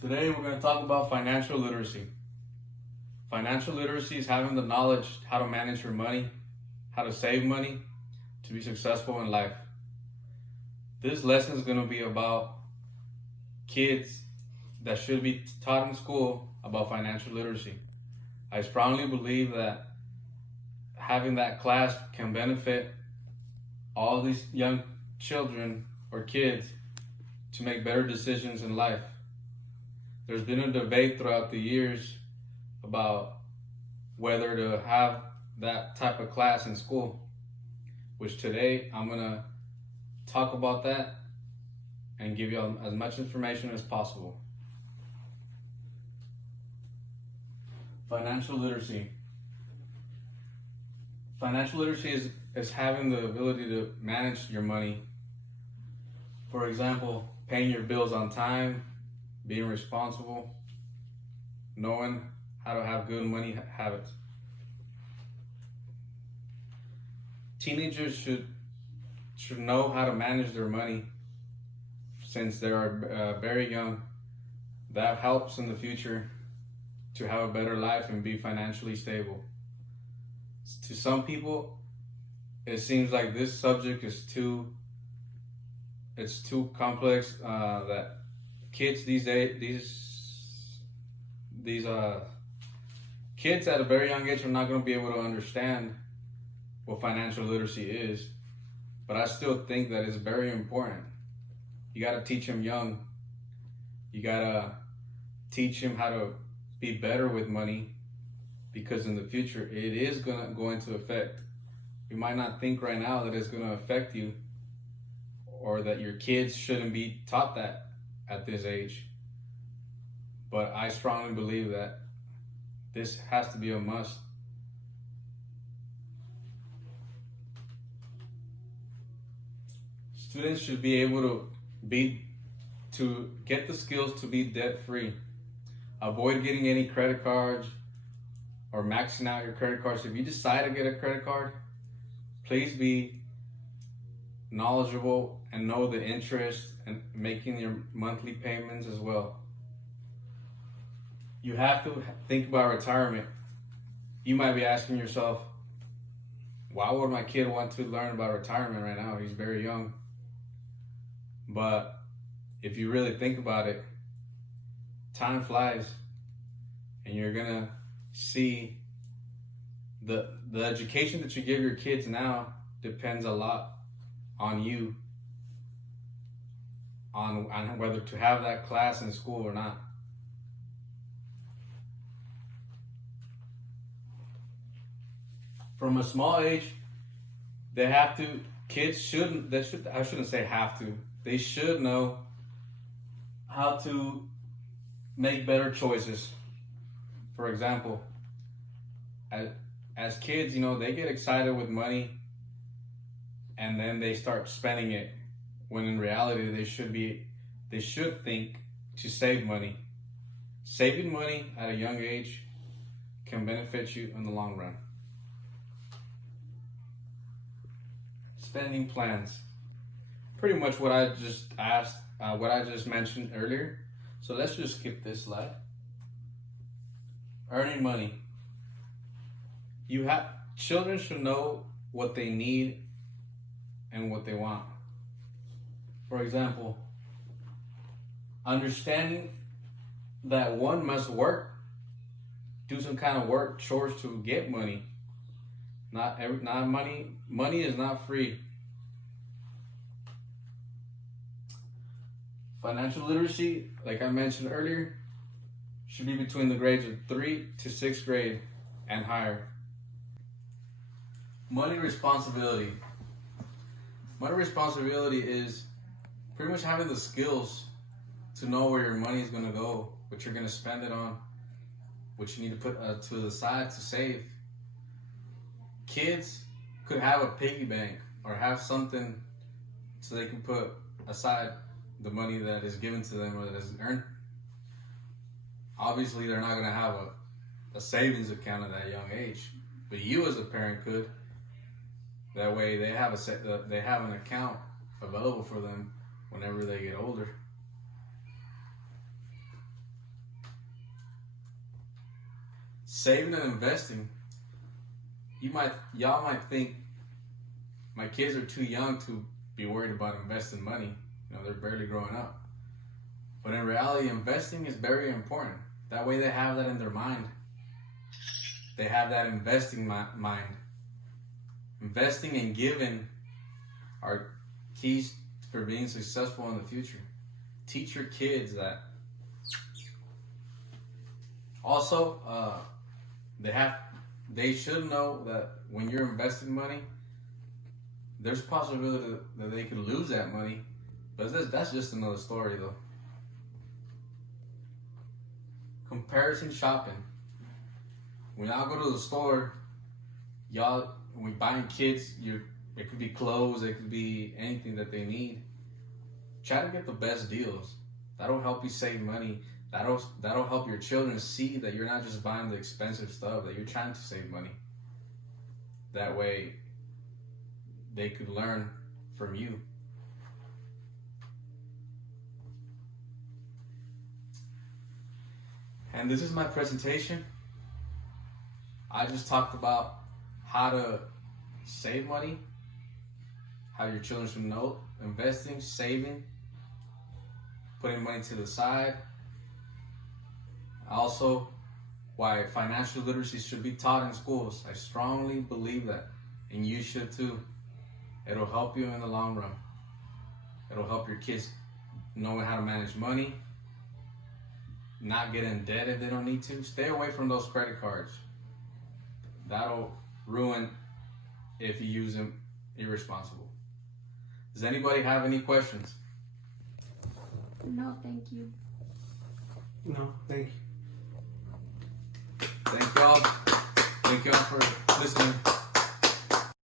Today we're going to talk about financial literacy. Financial literacy is having the knowledge how to manage your money, how to save money to be successful in life. This lesson is going to be about kids that should be taught in school about financial literacy. I strongly believe that having that class can benefit all these young children or kids to make better decisions in life. There's been a debate throughout the years about whether to have that type of class in school, which today I'm going to talk about that and give you as much information as possible. Financial literacy. Financial literacy is having the ability to manage your money. For example, paying your bills on time, being responsible, knowing how to have good money habits. Teenagers should know how to manage their money since they are very young. That helps in the future to have a better life and be financially stable. To some people, it seems like this subject is too complex, that kids these kids at a very young age are not going to be able to understand what financial literacy is. But I still think that it's very important. You got to teach them young. You got to teach them how to be better with money, because in the future it is going to affect. You might not think right now that it's going to affect you, or that your kids shouldn't be taught that at this age. But I strongly believe that this has to be a must. Students should be able to get the skills to be debt free. Avoid getting any credit cards or maxing out your credit cards. If you decide to get a credit card, please be knowledgeable and know the interest and making your monthly payments as well. You have to think about retirement. You might be asking yourself, why would my kid want to learn about retirement right now? He's very young. But if you really think about it, time flies, and you're gonna see the education that you give your kids now depends a lot on you, on whether to have that class in school or not. From a small age, I shouldn't say have to, they should know how to make better choices. For example, as kids, they get excited with money and then they start spending it, when in reality they should think to save money. Saving money at a young age can benefit you in the long run. Spending plans. Pretty much what I just mentioned earlier. So let's just skip this slide. Earning money. Children should know what they need and what they want. For example, understanding that one must work, do some kind of work, chores to get money. Money is not free. Financial literacy, like I mentioned earlier, should be between the grades of 3 to 6th grade and higher. Money responsibility. Money responsibility is pretty much having the skills to know where your money is going to go, what you're going to spend it on, what you need to put to the side to save. Kids could have a piggy bank or have something so they can put aside the money that is given to them or that is earned. Obviously, they're not going to have a savings account at that young age, but you as a parent could. That way, they have an account available for them whenever they get older. saving and investing, y'all might think my kids are too young to be worried about investing money. They're barely growing up. But in reality, investing is very important. That way they have that in their mind. They have that investing mind. Investing and giving are keys for being successful in the future. Teach your kids that. Also, they should know that when you're investing money, there's a possibility that they could lose that money, but that's just another story though. Comparison shopping. When y'all go to the store, when we buying kids, it could be clothes, it could be anything that they need. Try to get the best deals. That'll help you save money. That'll help your children see that you're not just buying the expensive stuff, that you're trying to save money. That way, they could learn from you. And this is my presentation. I just talked about how to save money, how your children should know investing, saving, putting money to the side. Also, why financial literacy should be taught in schools. I strongly believe that, and you should too. It'll help you in the long run. It'll help your kids knowing how to manage money, not get in debt if they don't need to. Stay away from those credit cards. That'll ruin if you use them irresponsible. Does anybody have any questions? No, thank you. No, thank you. Thank y'all. Thank y'all for listening.